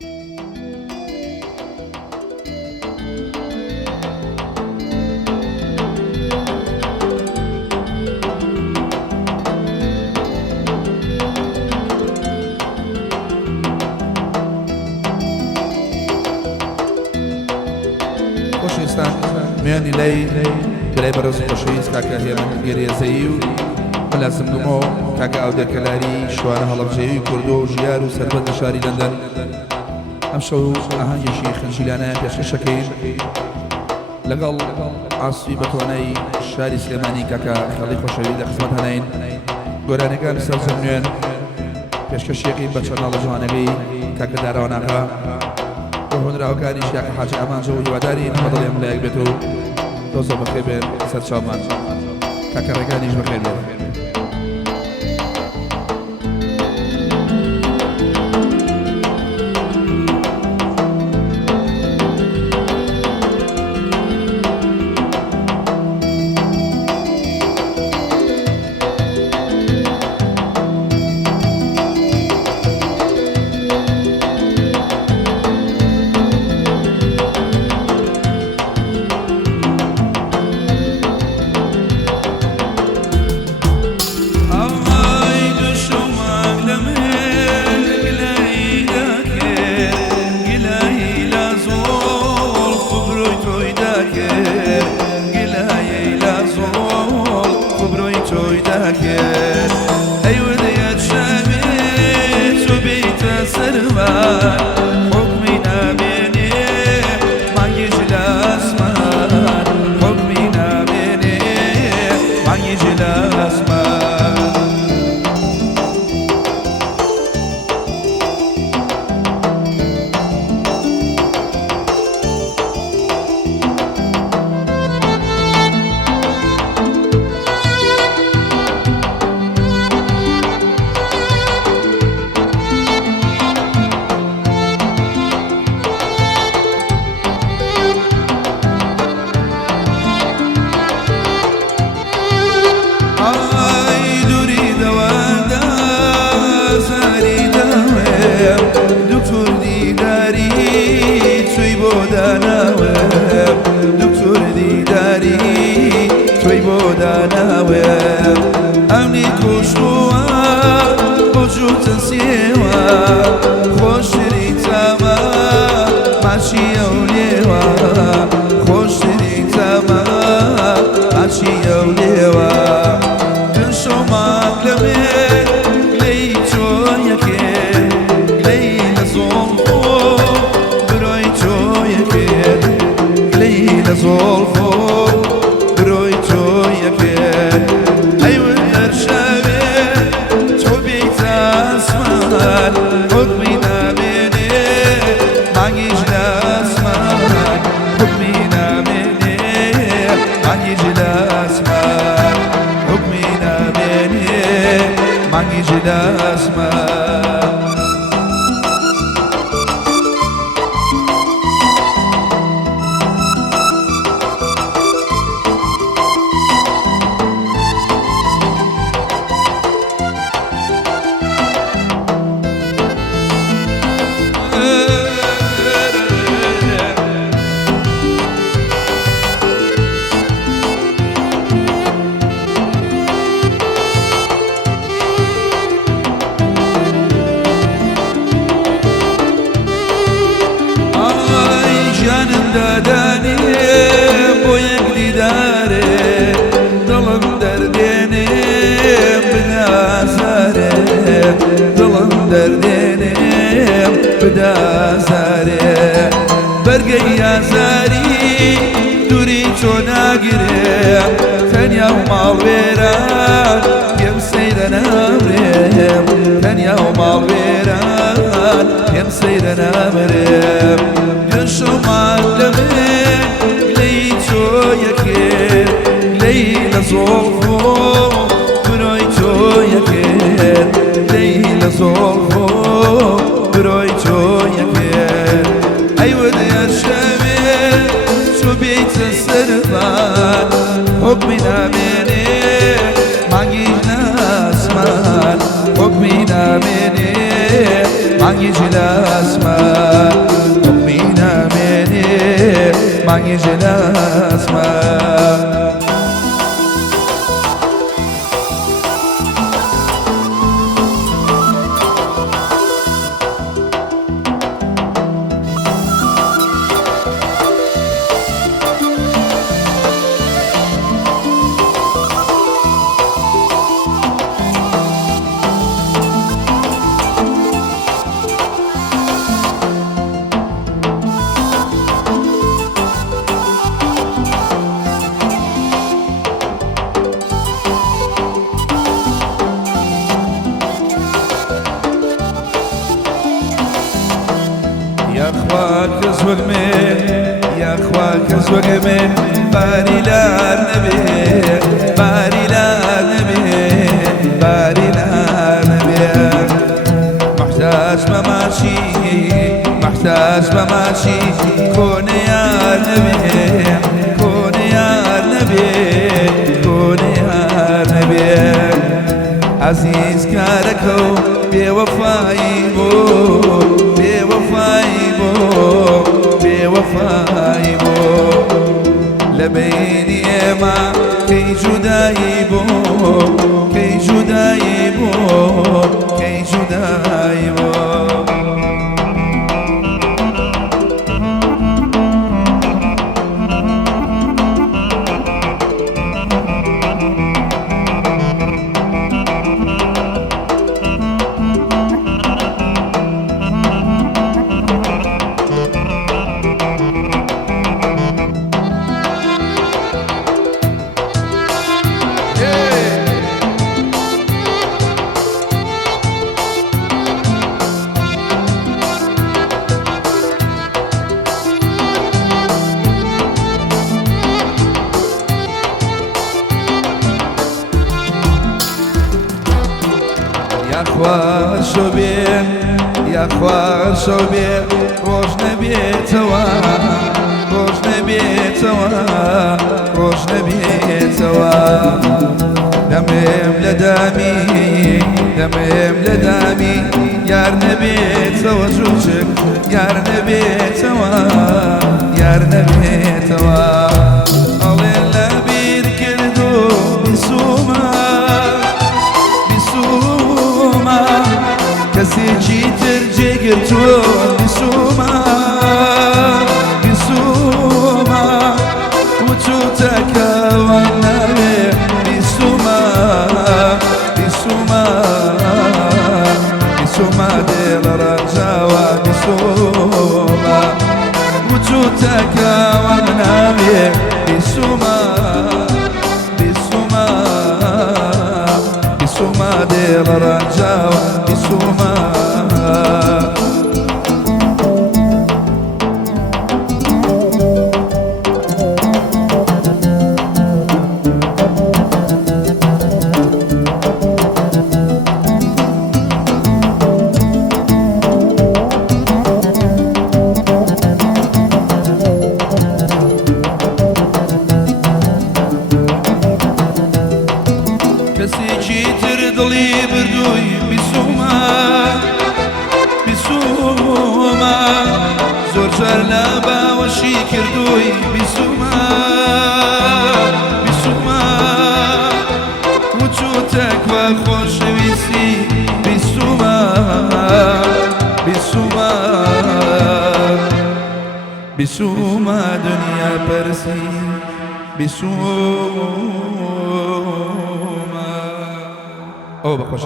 خۆشویستان میانی لای برای بەڕێز خۆشەویست کاکە هێمن گەرێزەیی و مەلاسم بمەوە کاکە ئاودەرکەلاری شوانە هەڵەبجێوی کوردۆ و ژیار و سەربەت لە شاری لەندەن ئەم شەو ئاهەنگێکی خەنجیلانە پێشکەشەکەین لەگەڵ ئاسوی بەتوانای شاری سلێمانی کاکە خەڵی خۆشەوی لە خزمەت هەناین گۆرانەکان سەرجەم نوێن پێشکەشێکی بە چەناڵە جوانەکەی کاکە داراواناغا هۆنراوەکانی شیاکە حاجی ئامانجە و هیوادارین بەدڵێم لایەک بێت و دۆزە بەخێر بێن سەرچاومان کاکە ڕێگانیش بەخێر بێت حكمي نامني مانجي جلاسمان مانگی جلاسما يا اخواك ازوق من يا اخواك ازوق من باري لا نبي باري لا نبي باري لا نبي محتاج مماشي محتاج مماشي كون يا نبي كون يا نبي كون يا نبي عزيز كاركو بوفاي بو بوفاي بو لبيني ما كي جداي بو كي جداي بو كي جداي بو يا خوار شوبير يا خوار شوبير روش نبيتوا روش نبيتوا روش نبيتوا دمم لدامي دمم لدامي يار نبيتوا جوجك يار نبيتوا يار نبيتوا الله لا بيركدو بسوما كسي ترجع تو بسوما بسوما وتوتك والنبي بسوما بسوما بسوما دل رجاوة بسوما وتوتك والنبي بسوما بسوما بسوما دل رجاوة بسوما كسي تردلي بردوي بسوما بسوما زور جرلا باوشي كردوي بسوما بسوما وجودك وخوش ويسي بسوما بسوما بسوما دنيا برسي بسوما او بخوش